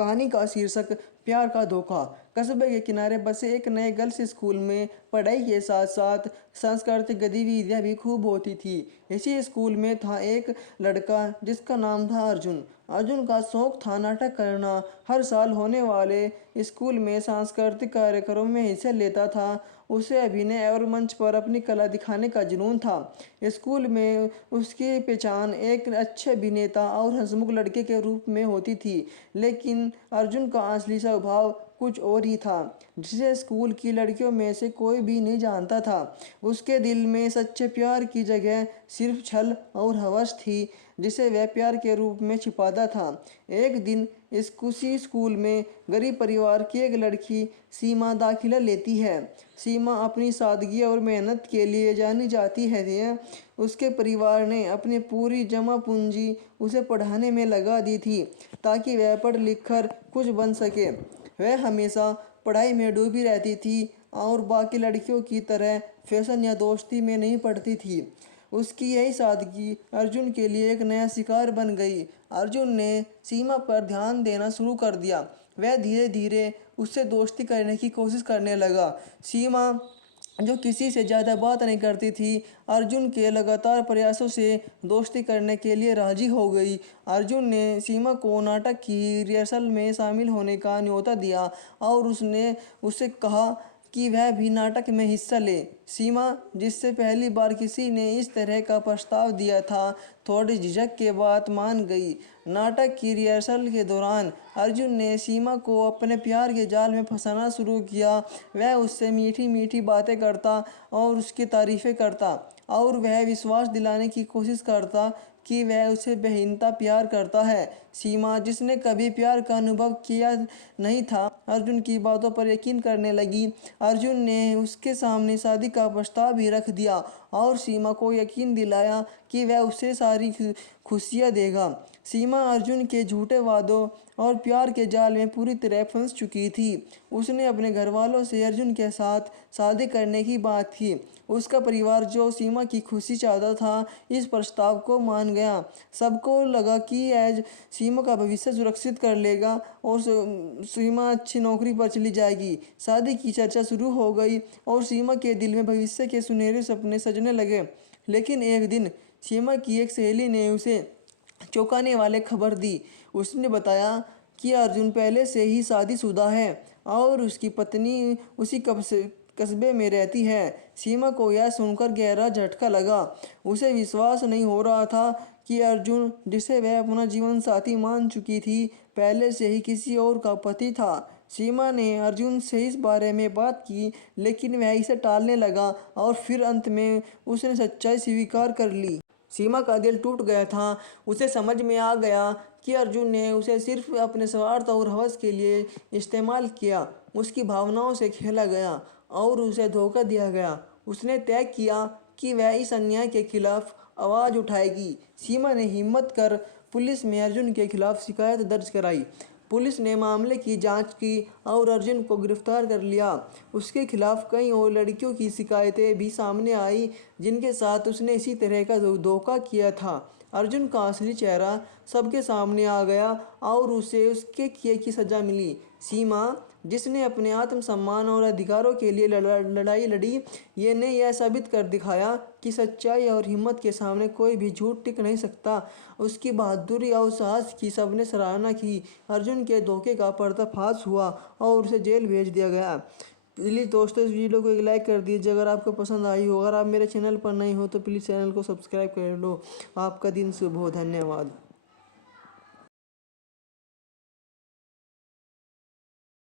कहानी का शीर्षक प्यार का धोखा। कस्बे के किनारे बसे एक नए गर्ल्स स्कूल में पढ़ाई के साथ साथ सांस्कृतिक गतिविधियां भी खूब होती थी। इसी स्कूल में था एक लड़का जिसका नाम था अर्जुन। अर्जुन का शौक था नाटक करना। हर साल होने वाले स्कूल में सांस्कृतिक कार्यक्रम में हिस्सा लेता था। उसे अभिनय और मंच पर अपनी कला दिखाने का जुनून था। स्कूल में उसकी पहचान एक अच्छे अभिनेता और हंसमुख लड़के के रूप में होती थी, लेकिन अर्जुन का असली स्वभाव कुछ और ही था, जिसे स्कूल की लड़कियों में से कोई भी नहीं जानता था। उसके दिल में सच्चे प्यार की जगह सिर्फ छल और हवस थी, जिसे वह प्यार के रूप में छिपाता था। एक दिन उसी स्कूल में गरीब परिवार की एक लड़की सीमा दाखिला लेती है। सीमा अपनी सादगी और मेहनत के लिए जानी जाती है। उसके परिवार ने अपनी पूरी जमा पूंजी उसे पढ़ाने में लगा दी थी, ताकि वह पढ़ लिख कर कुछ बन सके। वह हमेशा पढ़ाई में डूबी रहती थी और बाकी लड़कियों की तरह फैशन या दोस्ती में नहीं पड़ती थी। उसकी यही सादगी अर्जुन के लिए एक नया शिकार बन गई। अर्जुन ने सीमा पर ध्यान देना शुरू कर दिया। वह धीरे धीरे उससे दोस्ती करने की कोशिश करने लगा। सीमा, जो किसी से ज़्यादा बात नहीं करती थी, अर्जुन के लगातार प्रयासों से दोस्ती करने के लिए राजी हो गई। अर्जुन ने सीमा को नाटक की रिहर्सल में शामिल होने का न्योता दिया और उसने उससे कहा कि वह भी नाटक में हिस्सा ले। सीमा, जिससे पहली बार किसी ने इस तरह का प्रस्ताव दिया था, थोड़ी झिझक के बाद मान गई। नाटक की रिहर्सल के दौरान अर्जुन ने सीमा को अपने प्यार के जाल में फंसाना शुरू किया। वह उससे मीठी मीठी बातें करता और उसकी तारीफें करता और वह विश्वास दिलाने की कोशिश करता कि वह उसे बेहिंता प्यार करता है। सीमा, जिसने कभी प्यार का अनुभव किया नहीं था, अर्जुन की बातों पर यकीन करने लगी। अर्जुन ने उसके सामने शादी का प्रस्ताव भी रख दिया और सीमा को यकीन दिलाया कि वह उसे सारी खुशियाँ देगा। सीमा अर्जुन के झूठे वादों और प्यार के जाल में पूरी तरह फंस चुकी थी। उसने अपने घर वालों से अर्जुन के साथ शादी करने की बात की। उसका परिवार, जो सीमा की खुशी चाहता था, इस प्रस्ताव को मान गया। सबको लगा कि आज सीमा का भविष्य सुरक्षित कर लेगा और सीमा अच्छी नौकरी पर चली जाएगी। शादी की चर्चा शुरू हो गई और सीमा के दिल में भविष्य के सुनहरे सपने सजने लगे। लेकिन एक दिन सीमा की एक सहेली ने उसे चौंकाने वाली खबर दी। उसने बताया कि अर्जुन पहले से ही शादीशुदा है और उसकी पत्नी उसी कस्बे में रहती है। सीमा को यह सुनकर गहरा झटका लगा। उसे विश्वास नहीं हो रहा था कि अर्जुन, जिसे वह अपना जीवन साथी मान चुकी थी, पहले से ही किसी और का पति था। सीमा ने अर्जुन से इस बारे में बात की, लेकिन वह इसे टालने लगा और फिर अंत में उसने सच्चाई स्वीकार कर ली। सीमा का दिल टूट गया था। उसे समझ में आ गया कि अर्जुन ने उसे सिर्फ अपने स्वार्थ और हवस के लिए इस्तेमाल किया। उसकी भावनाओं से खेला गया और उसे धोखा दिया गया। उसने तय किया कि वह इस अन्याय के खिलाफ आवाज़ उठाएगी। सीमा ने हिम्मत कर पुलिस में अर्जुन के खिलाफ शिकायत दर्ज कराई। पुलिस ने मामले की जांच की और अर्जुन को गिरफ्तार कर लिया। उसके खिलाफ कई और लड़कियों की शिकायतें भी सामने आई, जिनके साथ उसने इसी तरह का धोखा किया था। अर्जुन का असली चेहरा सबके सामने आ गया और उसे उसके किए की सज़ा मिली। सीमा, जिसने अपने आत्मसम्मान और अधिकारों के लिए लड़ाई लड़ी, ने यह साबित कर दिखाया कि सच्चाई और हिम्मत के सामने कोई भी झूठ टिक नहीं सकता। उसकी बहादुरी और साहस की सबने सराहना की। अर्जुन के धोखे का पर्दाफाश हुआ और उसे जेल भेज दिया गया। प्लीज़ दोस्तों, इस वीडियो को एक लाइक कर दीजिए अगर आपको पसंद आई हो। अगर आप मेरे चैनल पर नए हो तो प्लीज़ चैनल को सब्सक्राइब कर लो। आपका दिन शुभ हो। धन्यवाद।